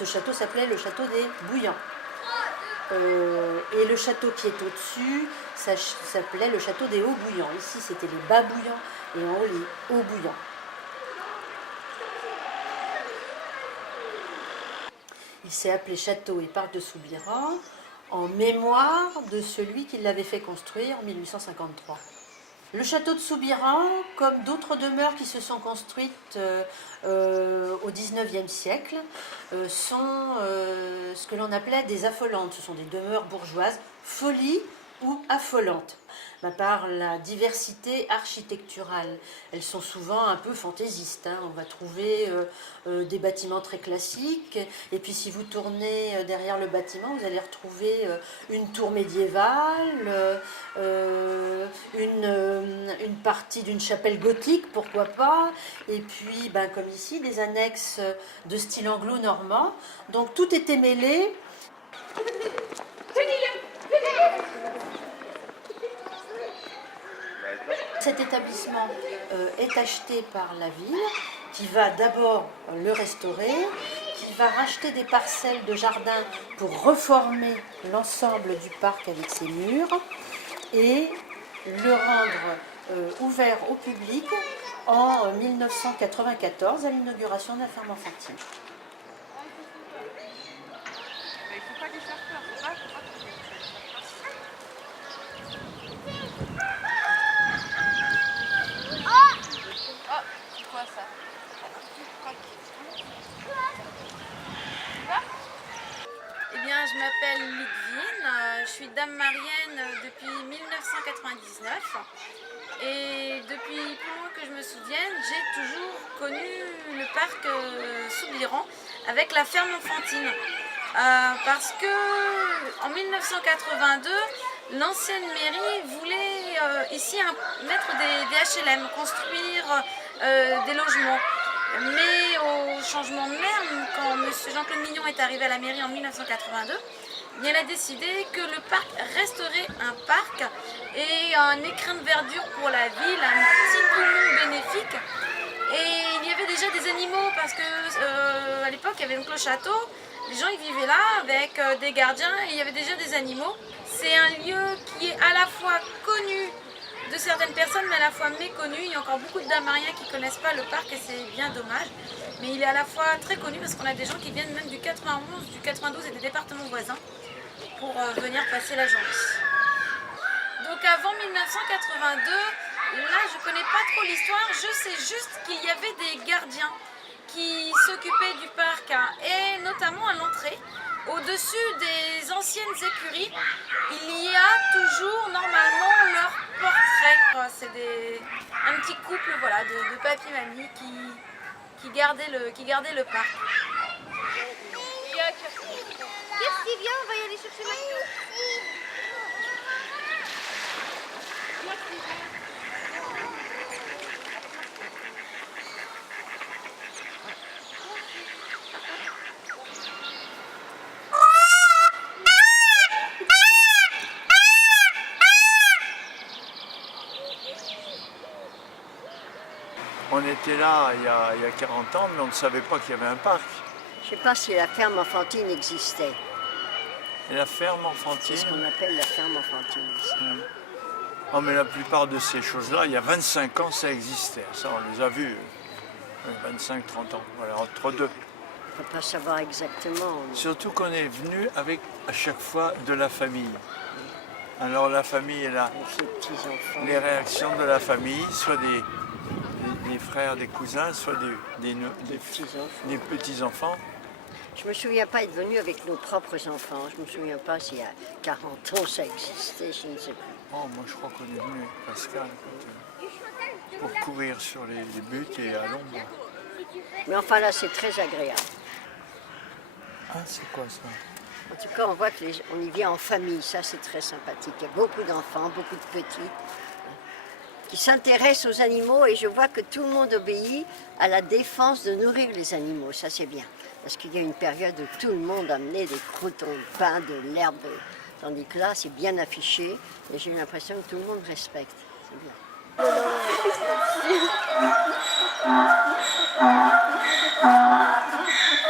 Ce château s'appelait le château des Bouillants. Et le château qui est au-dessus, ça s'appelait le château des Hauts-Bouillants. Ici, c'était les Bas-Bouillants et en haut, les Hauts-Bouillants. Il s'est appelé château et parc de Soubiran en mémoire de celui qui l'avait fait construire en 1853. Le château de Soubiran, comme d'autres demeures qui se sont construites au XIXe siècle, sont ce que l'on appelait des affolantes. Ce sont des demeures bourgeoises, folies ou affolantes. Par la diversité architecturale, elles sont souvent un peu fantaisistes. On va trouver des bâtiments très classiques, et puis si vous tournez derrière le bâtiment, vous allez retrouver une tour médiévale, une partie d'une chapelle gothique, pourquoi pas, et puis comme ici, des annexes de style anglo-normand. Donc tout était mêlé. Cet établissement est acheté par la ville, qui va d'abord le restaurer, qui va racheter des parcelles de jardin pour reformer l'ensemble du parc avec ses murs et le rendre ouvert au public en 1994 à l'inauguration de la ferme enfantine. Je m'appelle Ludivine, je suis dame marienne depuis 1999 et depuis plus loin que je me souvienne, j'ai toujours connu le parc Soubiran avec la ferme enfantine. Parce que en 1982, l'ancienne mairie voulait ici mettre des HLM, construire des logements. Mais au changement de maire, quand M. Jean-Claude Mignon est arrivé à la mairie en 1982, il a décidé que le parc resterait un parc et un écrin de verdure pour la ville, un petit poumon bénéfique. Et il y avait déjà des animaux parce que à l'époque il y avait donc le château, les gens ils vivaient là avec des gardiens et il y avait déjà des animaux. C'est un lieu qui est à la fois connu de certaines personnes, mais à la fois méconnu. Il y a encore beaucoup de dames mariées qui ne connaissent pas le parc et c'est bien dommage. Mais il est à la fois très connu parce qu'on a des gens qui viennent même du 91, du 92 et des départements voisins pour venir passer la journée. Donc avant 1982, là je ne connais pas trop l'histoire, je sais juste qu'il y avait des gardiens qui s'occupaient du parc et notamment à l'entrée. Au-dessus des anciennes écuries, il y a toujours normalement leur portrait. C'est un petit couple voilà, de papy-mamie qui gardait le parc. Kirsty, viens, on va y aller chercher Mathieu. On était là il y a 40 ans, mais on ne savait pas qu'il y avait un parc. Je ne sais pas si la ferme enfantine existait. Et la ferme enfantine? C'est ce qu'on appelle la ferme enfantine ici. Oh, mais la plupart de ces choses-là, il y a 25 ans, ça existait. Ça, on les a vus. 25-30 ans, voilà, entre deux. On ne peut pas savoir exactement. Mais... Surtout qu'on est venu avec, à chaque fois, de la famille. Alors la famille est là. Les réactions de la famille, soit des frères, des cousins, soit des petits-enfants. Je ne me souviens pas être venue avec nos propres enfants. Je ne me souviens pas s'il y a 40 ans ça existait, je ne sais plus. Oh, moi je crois qu'on est venu avec Pascal pour courir sur les buts et à l'ombre. Mais enfin là, c'est très agréable. Ah, c'est quoi ça? En tout cas, on voit qu'on y vient en famille, ça c'est très sympathique. Il y a beaucoup d'enfants, beaucoup de petits, qui s'intéressent aux animaux et je vois que tout le monde obéit à la défense de nourrir les animaux, ça c'est bien. Parce qu'il y a une période où tout le monde amenait des croûtons de pain, de l'herbe, tandis que là c'est bien affiché et j'ai l'impression que tout le monde respecte, c'est bien.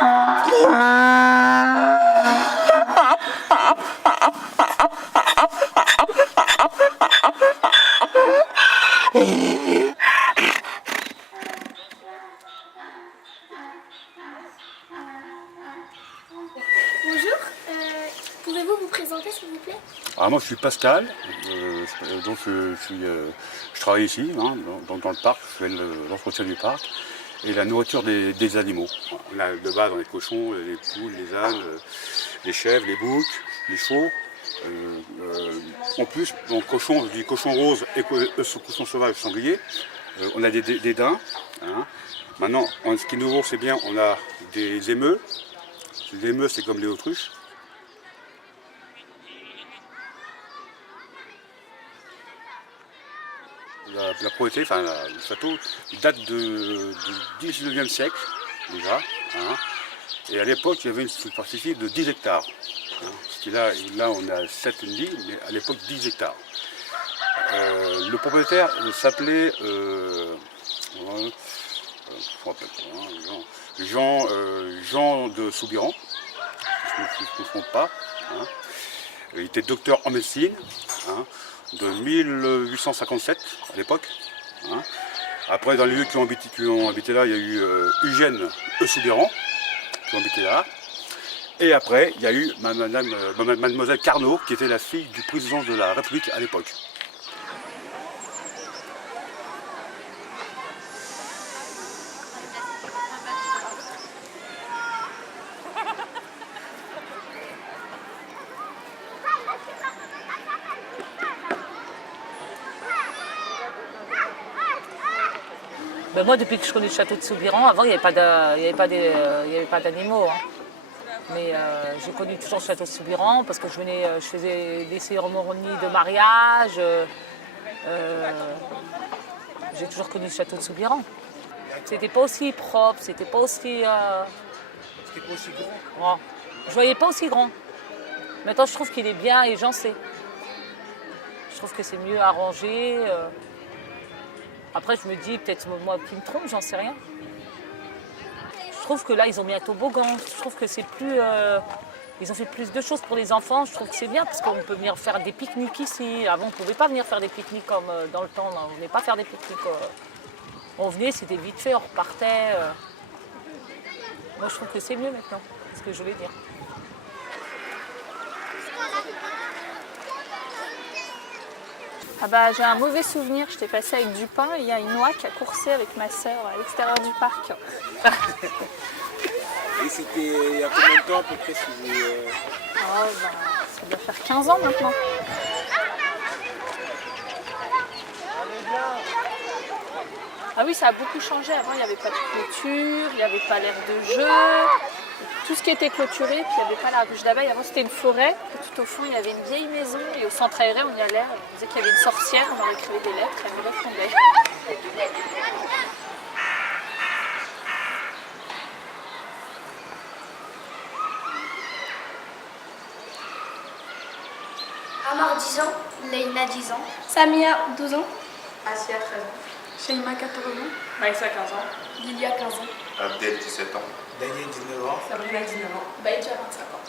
Bonjour, pouvez-vous vous présenter s'il vous plaît? Alors moi je suis Pascal, donc je travaille ici, hein, dans le parc, je fais l'entretien du parc et la nourriture des animaux. Là, de base, on a les cochons, les poules, les ânes, les chèvres, les boucs, les chevaux. En plus, donc cochon, je dis cochon rose et cochon sauvage sanglier. On a des daims. Hein. Maintenant, ce qui est nouveau, c'est bien, on a des émeux. Les émeux, c'est comme les autruches. La propriété, enfin le château, date du 19e siècle déjà. Hein. Et à l'époque, il y avait une superficie de 10 hectares. Hein. Parce que là, on a 7,5, mais à l'époque 10 hectares. Le propriétaire s'appelait Jean de Soubiran, je ne me trompe pas. Hein. Il était docteur en médecine. Hein, de 1857 à l'époque. Hein. Après, dans les lieux qui ont habité là, il y a eu Eugène Soubiran qui ont habité là. Et après, il y a eu mademoiselle Carnot, qui était la fille du président de la République à l'époque. Ben moi, depuis que je connais le château de Soubiran, avant, il n'y avait pas d'animaux. Hein. Mais j'ai connu toujours le château de Soubiran parce que je faisais des cérémonies de mariage. J'ai toujours connu le château de Soubiran. C'était pas aussi propre, c'était pas aussi... C'était pas aussi grand. Ouais. Je voyais pas aussi grand. Maintenant, je trouve qu'il est bien agencé. Je trouve que c'est mieux arrangé. Après, je me dis, peut-être moi qui me trompe, j'en sais rien. Je trouve que là, ils ont mis un toboggan. Je trouve que c'est plus... ils ont fait plus de choses pour les enfants. Je trouve que c'est bien parce qu'on peut venir faire des pique-niques ici. Avant, on ne pouvait pas venir faire des pique-niques comme dans le temps. Non, on ne venait pas faire des pique-niques. On venait, c'était vite fait, on repartait. Moi, je trouve que c'est mieux maintenant. C'est ce que je voulais dire. Ah bah, j'ai un mauvais souvenir, j'étais passée avec du pain et il y a une oie qui a coursé avec ma sœur à l'extérieur du parc. Et c'était il y a combien de temps à peu près si vous... Oh, bah, ça doit faire 15 ans maintenant. Ah oui, ça a beaucoup changé. Avant, il n'y avait pas de clôture, il n'y avait pas l'aire de jeu. Tout ce qui était clôturé, puis il n'y avait pas la ruche d'abeilles. Avant, c'était une forêt. Et tout au fond, il y avait une vieille maison. Et au centre aéré, on y allait. On disait qu'il y avait une sorcière. On leur écrivait des lettres. Elle nous répondait. Amar 10 ans, Leïna 10 ans, Samia, 12 ans. Asia, 13 ans. Sheima, 14 ans. Maïssa, 15 ans. Lilia, 15 ans. Abdel, 17 ans. Daniel, 19 ans. Sabrina, 19 ans. Baïdja, 25 ans.